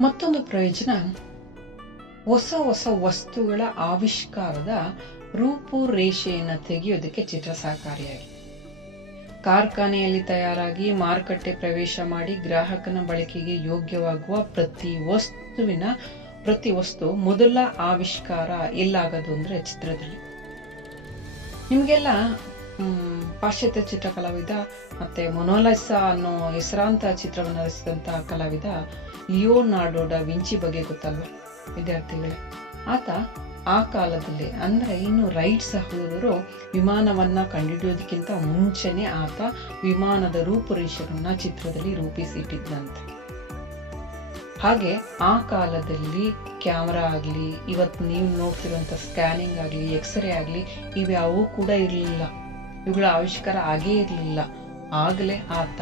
ಮತ್ತೊಂದು ಪ್ರಯೋಜನ. ಹೊಸ ಹೊಸ ವಸ್ತುಗಳ ಆವಿಷ್ಕಾರದ ರೂಪುರೇಷೆಯನ್ನು ತೆಗೆಯೋದಕ್ಕೆ ಚಿತ್ರ ಸಹಕಾರಿಯಾಗಿದೆ. ಕಾರ್ಖಾನೆಯಲ್ಲಿ ತಯಾರಾಗಿ ಮಾರುಕಟ್ಟೆ ಪ್ರವೇಶ ಮಾಡಿ ಗ್ರಾಹಕನ ಬಳಕೆಗೆ ಯೋಗ್ಯವಾಗುವ ಪ್ರತಿ ವಸ್ತುವಿನ, ಪ್ರತಿ ವಸ್ತು ಮೊದಲ ಆವಿಷ್ಕಾರ ಎಲ್ಲಾಗದು ಅಂದ್ರೆ ಚಿತ್ರದಲ್ಲಿ. ನಿಮಗೆಲ್ಲ ಪಾಶ್ಚಾತ್ಯ ಚಿತ್ರ ಕಲಾವಿದ ಮತ್ತೆ ಮೊನೋಲೈಸ ಅನ್ನೋ ಹೆಸರಾಂತ ಚಿತ್ರವನ್ನು ರಚಿಸಿದಂತ ಕಲಾವಿದ ಲಿಯೋನಾರ್ಡೋ ಡ ವಿಂಚಿ ಬಗ್ಗೆ ಗೊತ್ತಲ್ವ, ವಿದ್ಯಾರ್ಥಿಗಳೇ? ಆತ ಆ ಕಾಲದಲ್ಲಿ, ಅಂದ್ರೆ ಇನ್ನು ರೈಟ್ ಸಹೋದರರು ವಿಮಾನವನ್ನ ಕಂಡುಹಿಡಿಯೋದಕ್ಕಿಂತ ಮುಂಚೆನೆ ಆತ ವಿಮಾನದ ರೂಪುರೇಷೆಗಳನ್ನ ಚಿತ್ರದಲ್ಲಿ ರೂಪಿಸಿಟ್ಟಿದ್ದಂತೆ ಹಾಗೆ ಆ ಕಾಲದಲ್ಲಿ ಕ್ಯಾಮ್ರಾ ಆಗಲಿ, ಇವತ್ತು ನೀವು ನೋಡ್ತಿರುವಂಥ ಸ್ಕ್ಯಾನಿಂಗ್ ಆಗಲಿ, ಎಕ್ಸ್ರೇ ಆಗಲಿ, ಇವ್ಯಾವೂ ಕೂಡ ಇರಲಿಲ್ಲ. ಇವುಗಳ ಆವಿಷ್ಕಾರ ಆಗೇ ಇರಲಿಲ್ಲ. ಆಗಲೇ ಆತ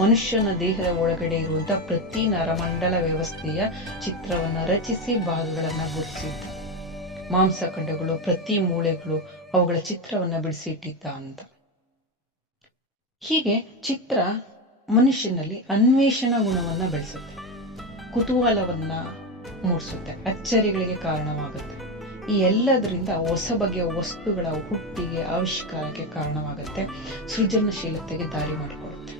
ಮನುಷ್ಯನ ದೇಹದ ಒಳಗಡೆ ಇರುವಂತ ಪ್ರತಿ ನರಮಂಡಲ ವ್ಯವಸ್ಥೆಯ ಚಿತ್ರವನ್ನ ರಚಿಸಿ ಭಾಗಗಳನ್ನ ಗುರುತಿಸಿದ್ದ. ಮಾಂಸಖಂಡಗಳು ಪ್ರತಿ ಮೂಳೆಗಳು ಅವುಗಳ ಚಿತ್ರವನ್ನ ಬಿಡಿಸಿ ಇಟ್ಟಿದ್ದ ಅಂತ ಹೀಗೆ ಚಿತ್ರ ಮನುಷ್ಯನಲ್ಲಿ ಅನ್ವೇಷಣಾ ಗುಣವನ್ನ ಬೆಳೆಸುತ್ತೆ. ಕುತೂಹಲವನ್ನ ಮೂಡಿಸುತ್ತೆ. ಅಚ್ಚರಿಗಳಿಗೆ ಕಾರಣವಾಗುತ್ತೆ. ಈ ಎಲ್ಲದರಿಂದ ಹೊಸ ಬಗೆಯ ವಸ್ತುಗಳ ಹುಟ್ಟಿಗೆ, ಆವಿಷ್ಕಾರಕ್ಕೆ ಕಾರಣವಾಗುತ್ತೆ. ಸೃಜನಶೀಲತೆಗೆ ದಾರಿ ಮಾಡಿಕೊಡುತ್ತೆ.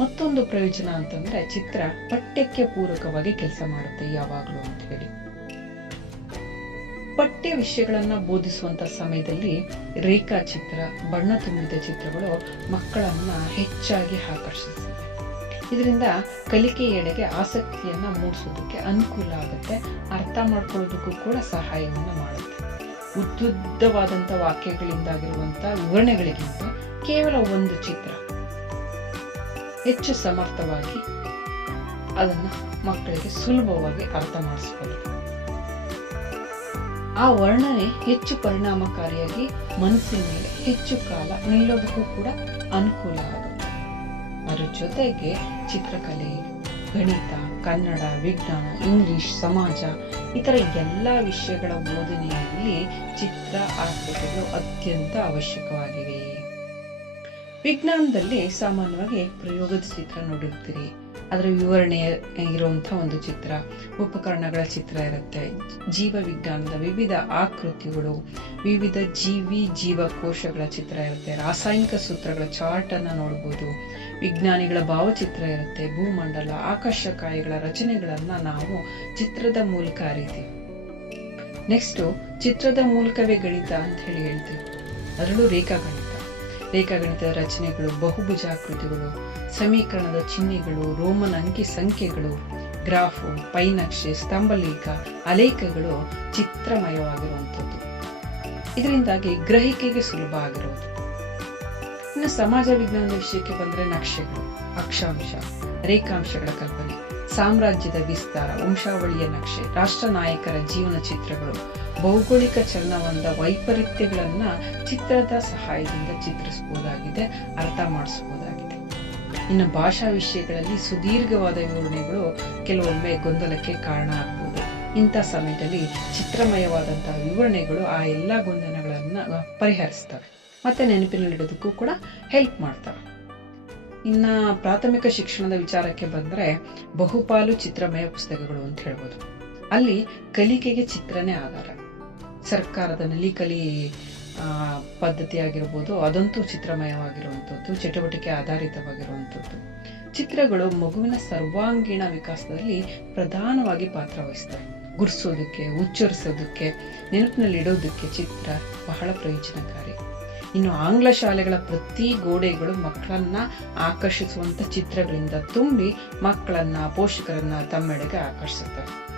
ಮತ್ತೊಂದು ಪ್ರಯೋಜನ ಅಂತಂದ್ರೆ ಚಿತ್ರ ಪಠ್ಯಕ್ಕೆ ಪೂರಕವಾಗಿ ಕೆಲಸ ಮಾಡುತ್ತೆ ಯಾವಾಗಲೂ ಅಂತ ಹೇಳಿ. ಪಠ್ಯ ವಿಷಯಗಳನ್ನ ಬೋಧಿಸುವಂತ ಸಮಯದಲ್ಲಿ ರೇಖಾಚಿತ್ರ, ಬಣ್ಣ ತುಂಬಿದ ಚಿತ್ರಗಳು ಮಕ್ಕಳನ್ನ ಹೆಚ್ಚಾಗಿ ಆಕರ್ಷಿಸುತ್ತೆ. ಇದರಿಂದ ಕಲಿಕೆ ಎಡೆಗೆ ಆಸಕ್ತಿಯನ್ನು ಮೂಡಿಸೋದಕ್ಕೆ ಅನುಕೂಲ ಆಗುತ್ತೆ, ಅರ್ಥ ಮಾಡ್ಕೊಳ್ಳೋದಕ್ಕೂ ಕೂಡ ಸಹಾಯವನ್ನು ಮಾಡುತ್ತೆ. ಉದ್ದುದ್ದವಾದಂಥ ವಾಕ್ಯಗಳಿಂದಾಗಿರುವಂಥ ವಿವರಣೆಗಳಿಗಿಂತ ಕೇವಲ ಒಂದು ಚಿತ್ರ. ಹೆಚ್ಚು ಸಮರ್ಥವಾಗಿ ಅದನ್ನು ಮಕ್ಕಳಿಗೆ ಸುಲಭವಾಗಿ ಅರ್ಥ ಮಾಡಿಸ್ಬೋದು ಆ ವರ್ಣನೆ ಹೆಚ್ಚು ಪರಿಣಾಮಕಾರಿಯಾಗಿ ಮನಸ್ಸಿನ ಮೇಲೆ ಹೆಚ್ಚು ಕಾಲ ನಿಲ್ಲೋದಕ್ಕೂ ಕೂಡ ಅನುಕೂಲ ಆಗುತ್ತೆ. ಅದರ ಜೊತೆಗೆ ಚಿತ್ರಕಲೆ, ಗಣಿತ, ಕನ್ನಡ, ವಿಜ್ಞಾನ, ಇಂಗ್ಲಿಷ್, ಸಮಾಜ, ಇತರ ಎಲ್ಲ ವಿಷಯಗಳ ಬೋಧನೆಯಲ್ಲಿ ಚಿತ್ರ ಆಸ್ಪತ್ರೆಗಳು ಅತ್ಯಂತ ಅವಶ್ಯಕವಾಗಿವೆ. ವಿಜ್ಞಾನದಲ್ಲಿ ಸಾಮಾನ್ಯವಾಗಿ ಪ್ರಯೋಗದ ಚಿತ್ರ ನೋಡಿರ್ತೀರಿ. ಅದರ ವಿವರಣೆ ಇರುವಂತಹ ಒಂದು ಚಿತ್ರ, ಉಪಕರಣಗಳ ಚಿತ್ರ ಇರುತ್ತೆ. ಜೀವ ವಿಜ್ಞಾನದ ವಿವಿಧ ಆಕೃತಿಗಳು, ವಿವಿಧ ಜೀವಿ ಜೀವಕೋಶಗಳ ಚಿತ್ರ ಇರುತ್ತೆ. ರಾಸಾಯನಿಕ ಸೂತ್ರಗಳ ಚಾರ್ಟನ್ನು ನೋಡ್ಬೋದು. ವಿಜ್ಞಾನಿಗಳ ಭಾವಚಿತ್ರ ಇರುತ್ತೆ. ಭೂಮಂಡಲ ಆಕಾಶಕಾಯಿಗಳ ರಚನೆಗಳನ್ನು ನಾವು ಚಿತ್ರದ ಮೂಲಕ ಅರಿತೀವಿ. ನೆಕ್ಸ್ಟ್ ಚಿತ್ರದ ಮೂಲಕವೇ ಗಣಿತ ಅಂತ ಹೇಳಿ ಹೇಳ್ತೀವಿ. ಅದರಲ್ಲೂ ರೇಖಾಗಣಿತ. ರೇಖಾಗಣಿತದ ರಚನೆಗಳು, ಬಹುಭುಜಾಕೃತಿಗಳು, ಸಮೀಕರಣದ ಚಿಹ್ನೆಗಳು, ರೋಮನ್ ಅಂಕಿ ಸಂಖ್ಯೆಗಳು, ಗ್ರಾಫು, ಪೈನಕ್ಷೆ, ಸ್ತಂಭಲೇಖ, ಅಲೇಖಗಳು ಚಿತ್ರಮಯವಾಗಿರುವಂಥದ್ದು. ಇದರಿಂದಾಗಿ ಗ್ರಹಿಕೆಗೆ ಸುಲಭ ಆಗಿರೋದು ಇನ್ನು ಸಮಾಜ ವಿಜ್ಞಾನದ ವಿಷಯಕ್ಕೆ ಬಂದರೆ ನಕ್ಷೆಗಳು, ಅಕ್ಷಾಂಶ, ರೇಖಾಂಶಗಳ ಕಲ್ಪನೆ. ಸಾಮ್ರಾಜ್ಯದ ವಿಸ್ತಾರ, ವಂಶಾವಳಿಯ ನಕ್ಷೆ ರಾಷ್ಟ್ರ ನಾಯಕರ ಜೀವನ ಚಿತ್ರಗಳು, ಭೌಗೋಳಿಕ ಚಲನವಂದ ವೈಪರೀತ್ಯಗಳನ್ನ ಚಿತ್ರದ ಸಹಾಯದಿಂದ ಚಿತ್ರಿಸಬಹುದಾಗಿದೆ ಅರ್ಥ ಮಾಡಿಸಬಹುದಾಗಿದೆ ಇನ್ನು ಭಾಷಾ ವಿಷಯಗಳಲ್ಲಿ ಸುದೀರ್ಘವಾದ ವಿವರಣೆಗಳು ಕೆಲವೊಮ್ಮೆ ಗೊಂದಲಕ್ಕೆ ಕಾರಣ ಆಗ್ಬೋದು. ಇಂಥ ಸಮಯದಲ್ಲಿ ಚಿತ್ರಮಯವಾದಂತಹ ವಿವರಣೆಗಳು ಆ ಎಲ್ಲ ಗೊಂದಲಗಳನ್ನು ಪರಿಹರಿಸ್ತವೆ. ಮತ್ತೆ ನೆನಪಿನಲ್ಲಿಡೋದಕ್ಕೂ ಕೂಡ ಹೆಲ್ಪ್ ಮಾಡ್ತವೆ. ಇನ್ನ ಪ್ರಾಥಮಿಕ ಶಿಕ್ಷಣದ ವಿಚಾರಕ್ಕೆ ಬಂದ್ರೆ ಬಹುಪಾಲು ಚಿತ್ರಮಯ ಪುಸ್ತಕಗಳು ಅಂತ ಹೇಳ್ಬೋದು. ಅಲ್ಲಿ ಕಲಿಕೆಗೆ ಚಿತ್ರನೇ ಆಧಾರ. ಸರ್ಕಾರದ ನಲಿಕಲಿ ಪದ್ಧತಿ ಆಗಿರ್ಬೋದು, ಅದಂತೂ ಚಿತ್ರಮಯವಾಗಿರುವಂಥದ್ದು, ಚಟುವಟಿಕೆ ಆಧಾರಿತವಾಗಿರುವಂಥದ್ದು. ಚಿತ್ರಗಳು ಮಗುವಿನ ಸರ್ವಾಂಗೀಣ ವಿಕಾಸದಲ್ಲಿ ಪ್ರಧಾನವಾಗಿ ಪಾತ್ರ ವಹಿಸ್ತವೆ. ಗುರ್ಸೋದಕ್ಕೆ, ಉಚ್ಚರಿಸೋದಕ್ಕೆ, ನೆನಪಿನಲ್ಲಿಡೋದಕ್ಕೆ ಚಿತ್ರ ಬಹಳ ಪ್ರಯೋಜನಕಾರಿ. ಇನ್ನು ಆಂಗ್ಲ ಶಾಲೆಗಳ ಪ್ರತಿ ಗೋಡೆಗಳು ಮಕ್ಕಳನ್ನ ಆಕರ್ಷಿಸುವಂತ ಚಿತ್ರಗಳಿಂದ ತುಂಬಿ ಮಕ್ಕಳನ್ನ, ಪೋಷಕರನ್ನ ತಮ್ಮೆಡೆಗೆ ಆಕರ್ಷಿಸುತ್ತವೆ.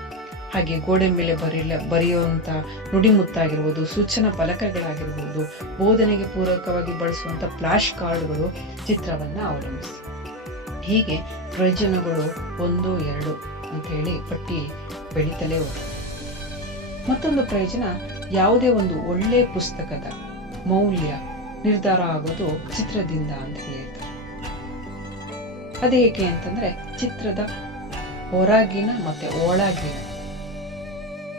ಹಾಗೆ ಗೋಡೆ ಮೇಲೆ ಬರೀಲ, ಬರೆಯುವಂತ ನುಡಿಮುತ್ತಾಗಿರ್ಬೋದು, ಸೂಚನಾ ಫಲಕಗಳಾಗಿರ್ಬೋದು, ಬೋಧನೆಗೆ ಪೂರಕವಾಗಿ ಬಳಸುವಂತ ಫ್ಲಾಶ್ ಕಾರ್ಡ್ಗಳು ಚಿತ್ರವನ್ನ ಅವಲಂಬಿಸಿ. ಹೀಗೆ ಪ್ರಯೋಜನಗಳು ಒಂದು, ಎರಡು ಅಂತ ಹೇಳಿ ಪಟ್ಟಿ ಬೆಳೀತಲೇ ಹೋಗುತ್ತೆ ಮತ್ತೊಂದು ಪ್ರಯೋಜನ ಯಾವುದೇ ಒಂದು ಒಳ್ಳೆ ಪುಸ್ತಕದ ಮೌಲ್ಯ ನಿರ್ಧಾರ ಆಗೋದು ಚಿತ್ರದಿಂದ ಅಂತ ಹೇಳ್ತಾರೆ. ಅದೇಕೆ ಅಂತಂದ್ರೆ ಚಿತ್ರದ ಹೊರಗಿನ ಮತ್ತೆ ಒಳಗಿನ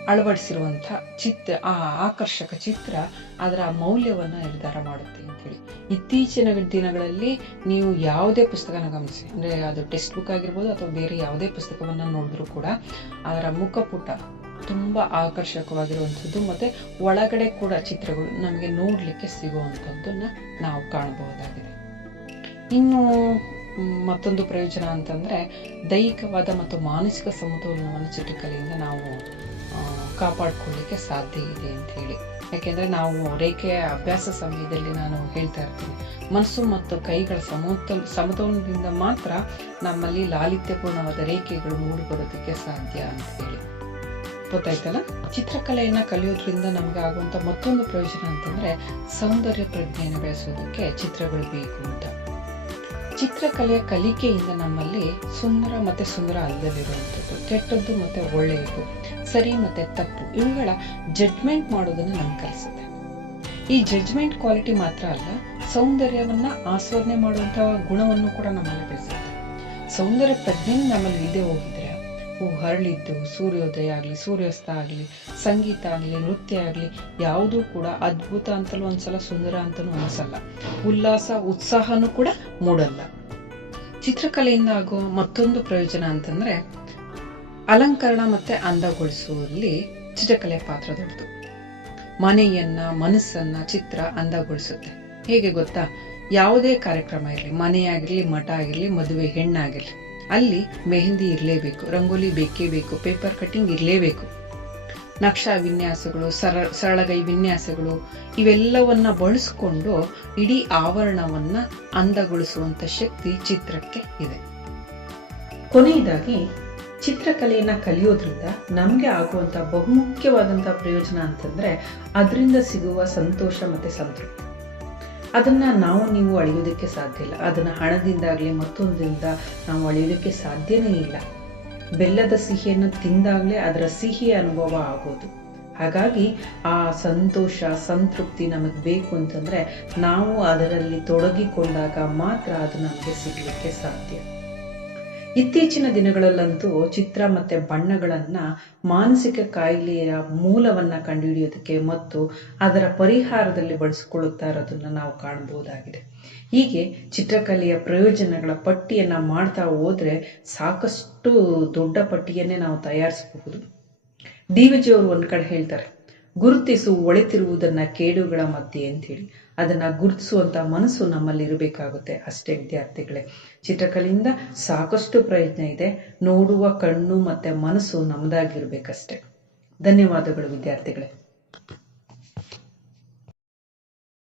ಅಳವಡಿಸಿರುವಂತ ಚಿತ್ರ, ಆ ಆಕರ್ಷಕ ಚಿತ್ರ ಅದರ ಮೌಲ್ಯವನ್ನ ನಿರ್ಧಾರ ಮಾಡುತ್ತೆ ಅಂತೇಳಿ ಇತ್ತೀಚಿನ ದಿನಗಳಲ್ಲಿ ನೀವು ಯಾವುದೇ ಪುಸ್ತಕನ ಗಮನಿಸಿ, ಅಂದರೆ ಅದು ಟೆಕ್ಸ್ಟ್ ಬುಕ್ ಆಗಿರ್ಬೋದು ಅಥವಾ ಬೇರೆ ಯಾವುದೇ ಪುಸ್ತಕವನ್ನು ನೋಡಿದ್ರು ಕೂಡ ಅದರ ಮುಖಪುಟ ತುಂಬ ಆಕರ್ಷಕವಾಗಿರುವಂಥದ್ದು ಮತ್ತು ಒಳಗಡೆ ಕೂಡ ಚಿತ್ರಗಳು ನಮಗೆ ನೋಡಲಿಕ್ಕೆ ಸಿಗುವಂಥದ್ದನ್ನು ನಾವು ಕಾಣಬಹುದಾಗಿದೆ. ಇನ್ನು ಮತ್ತೊಂದು ಪ್ರಯೋಜನ ಅಂತಂದರೆ ದೈಹಿಕವಾದ ಮತ್ತು ಮಾನಸಿಕ ಸಮತೋಲನವನ್ನು ಚಿತ್ರಕಲೆಯಿಂದ ನಾವು ಕಾಪಾಡ್ಕೊಳ್ಳಿಕ್ಕೆ ಸಾಧ್ಯ ಇದೆ ಅಂತ ಹೇಳಿ. ಯಾಕೆಂದರೆ ನಾವು ರೇಖೆಯ ಅಭ್ಯಾಸ ಸಮಯದಲ್ಲಿ ನಾನು ಹೇಳ್ತಾ ಇರ್ತೀನಿ, ಮನಸ್ಸು ಮತ್ತು ಕೈಗಳ ಸಮತೋಲ, ಸಮತೋಲನದಿಂದ ಮಾತ್ರ ನಮ್ಮಲ್ಲಿ ಲಾಲಿತ್ಯಪೂರ್ಣವಾದ ರೇಖೆಗಳು ಮೂಡಿಬರೋದಕ್ಕೆ ಸಾಧ್ಯ ಅಂತ ಹೇಳಿ. ಗೊತ್ತಾಯ್ತಲ್ಲ? ಚಿತ್ರಕಲೆಯನ್ನ ಕಲಿಯೋದ್ರಿಂದ ನಮ್ಗೆ ಆಗುವಂತ ಮತ್ತೊಂದು ಪ್ರಯೋಜನ ಅಂತಂದ್ರೆ ಸೌಂದರ್ಯ ಪ್ರಜ್ಞೆಯನ್ನು ಬೆಳೆಸೋದಕ್ಕೆ ಚಿತ್ರಗಳು ಬೇಕು ಅಂತ. ಚಿತ್ರಕಲೆಯ ಕಲಿಕೆಯಿಂದ ನಮ್ಮಲ್ಲಿ ಸುಂದರ ಮತ್ತೆ ಸುಂದರ ಅಲ್ಲದಲ್ಲಿರುವಂಥದ್ದು ಕೆಟ್ಟದ್ದು ಮತ್ತೆ ಒಳ್ಳೆಯದು, ಸರಿ ಮತ್ತೆ ತಪ್ಪು, ಇವುಗಳ ಜಡ್ಜ್ಮೆಂಟ್ ಮಾಡೋದನ್ನ ನಮ್ಗೆ ಕಲಿಸುತ್ತೆ. ಈ ಜಡ್ಜ್ಮೆಂಟ್ ಕ್ವಾಲಿಟಿ ಮಾತ್ರ ಅಲ್ಲ, ಸೌಂದರ್ಯವನ್ನ ಆಸ್ವಾದನೆ ಮಾಡುವಂತಹ ಗುಣವನ್ನು ಕೂಡ ನಮ್ಮಲ್ಲಿ ಬೆಳೆಸುತ್ತೆ. ಸೌಂದರ್ಯ ಪ್ರಜ್ಞೆ ನಮ್ಮಲ್ಲಿ ಇದೇ ಹೋಗಿದ್ರೆ ಹೂ ಹರಳಿದ್ದು, ಸೂರ್ಯೋದಯ ಆಗಲಿ, ಸೂರ್ಯಾಸ್ತ ಆಗಲಿ, ಸಂಗೀತ ಆಗಲಿ, ನೃತ್ಯ ಆಗಲಿ, ಯಾವುದೂ ಕೂಡ ಅದ್ಭುತ ಅಂತಲೂ ಅನ್ಸಲ್ಲ ಸುಂದರ ಅಂತಲೂ ಅನ್ಸಲ್ಲ. ಉಲ್ಲಾಸ, ಉತ್ಸಾಹನೂ ಕೂಡ ಮೂಡಲ್ಲ. ಚಿತ್ರಕಲೆಯಿಂದ ಆಗೋ ಮತ್ತೊಂದು ಪ್ರಯೋಜನ ಅಂತಂದ್ರೆ, ಅಲಂಕರಣ ಮತ್ತೆ ಅಂದಗೊಳಿಸುವಲ್ಲಿ ಚಿತ್ರಕಲೆ ಪಾತ್ರ ದೊಡ್ಡದು. ಮನೆಯನ್ನ, ಮನಸ್ಸನ್ನ ಚಿತ್ರ ಅಂದಗೊಳಿಸುತ್ತೆ. ಹೇಗೆ ಗೊತ್ತಾ? ಯಾವುದೇ ಕಾರ್ಯಕ್ರಮ ಇರಲಿ, ಮನೆಯಾಗಿರಲಿ, ಮಠ ಆಗಿರಲಿ, ಮದುವೆ ಹೆಣ್ಣಾಗಿರಲಿ. ಅಲ್ಲಿ ಮೆಹಂದಿ ಇರಲೇಬೇಕು, ರಂಗೋಲಿ ಬೇಕೇ ಬೇಕು ಪೇಪರ್ ಕಟ್ಟಿಂಗ್ ಇರಲೇಬೇಕು. ನಕ್ಷಾ ವಿನ್ಯಾಸಗಳು, ಸರ, ಸರಳಗೈ ವಿನ್ಯಾಸಗಳು, ಇವೆಲ್ಲವನ್ನ ಬಳಸ್ಕೊಂಡು ಇಡೀ ಆವರಣವನ್ನ ಅಂದಗೊಳಿಸುವಂತ ಶಕ್ತಿ ಚಿತ್ರಕ್ಕೆ ಇದೆ. ಕೊನೆಯದಾಗಿ, ಚಿತ್ರಕಲೆಯನ್ನ ಕಲಿಯೋದ್ರಿಂದ ನಮಗೆ ಆಗುವಂತ ಬಹುಮುಖ್ಯವಾದಂತ ಪ್ರಯೋಜನ ಅಂತಂದ್ರೆ, ಅದರಿಂದ ಸಿಗುವ ಸಂತೋಷ ಮತ್ತೆ ಸಂತೃಪ್ತಿ. ಅದನ್ನ ನಾವು ನೀವು ಅಳೆಯೋದಕ್ಕೆ ಸಾಧ್ಯ ಇಲ್ಲ. ಅದನ್ನ ಹಣದಿಂದಾಗಲಿ ಮತ್ತೊಂದರಿಂದ ನಾವು ಅಳೆಯೋದಕ್ಕೆ ಸಾಧ್ಯನೇ ಇಲ್ಲ. ಬೆಲ್ಲದ ಸಿಹಿಯನ್ನು ತಿಂದಾಗಲೇ ಅದರ ಸಿಹಿ ಅನುಭವ ಆಗೋದು. ಹಾಗಾಗಿ ಆ ಸಂತೋಷ, ಸಂತೃಪ್ತಿ ನಮಗೆ ಬೇಕು ಅಂತಂದ್ರೆ ನಾವು ಅದರಲ್ಲಿ ತೊಡಗಿಕೊಂಡಾಗ ಮಾತ್ರ ಅದು ನಮಗೆ ಸಿಗಲಿಕ್ಕೆ ಸಾಧ್ಯ. ಇತ್ತೀಚಿನ ದಿನಗಳಲ್ಲಂತೂ ಚಿತ್ರ ಮತ್ತೆ ಬಣ್ಣಗಳನ್ನು ಮಾನಸಿಕ ಕಾಯಿಲೆಯ ಮೂಲವನ್ನ ಕಂಡುಹಿಡಿಯೋದಕ್ಕೆ ಮತ್ತು ಅದರ ಪರಿಹಾರದಲ್ಲಿ ಬಳಸಿಕೊಳ್ಳುತ್ತಾ ಇರೋದನ್ನ ನಾವು ಕಾಣಬಹುದಾಗಿದೆ. ಹೀಗೆ ಚಿತ್ರಕಲೆಯ ಪ್ರಯೋಜನಗಳ ಪಟ್ಟಿಯನ್ನು ಮಾಡ್ತಾ ಹೋದ್ರೆ ಸಾಕಷ್ಟು ದೊಡ್ಡ ಪಟ್ಟಿಯನ್ನೇ ನಾವು ತಯಾರಿಸಬಹುದು. ಡಿ ವಿಜಿ ಅವರು ಒಂದ್ ಕಡೆ ಹೇಳ್ತಾರೆ ಗುರುತಿಸು ಒಳಿತಿರುವುದನ್ನ ಕೇಡುಗಳ ಮಧ್ಯೆ ಅಂತ ಹೇಳಿ ಅದನ್ನ ಗುರುತಿಸುವಂತ ಮನಸ್ಸು ನಮ್ಮಲ್ಲಿ ಇರಬೇಕಾಗುತ್ತೆ. ಅಷ್ಟೇ ವಿದ್ಯಾರ್ಥಿಗಳೇ, ಚಿತ್ರಕಲೆಯಿಂದ ಸಾಕಷ್ಟು ಪ್ರಯತ್ನ ಇದೆ. ನೋಡುವ ಕಣ್ಣು ಮತ್ತೆ ಮನಸ್ಸು ನಮ್ಮದಾಗಿರ್ಬೇಕಷ್ಟೆ ಧನ್ಯವಾದಗಳು ವಿದ್ಯಾರ್ಥಿಗಳೇ.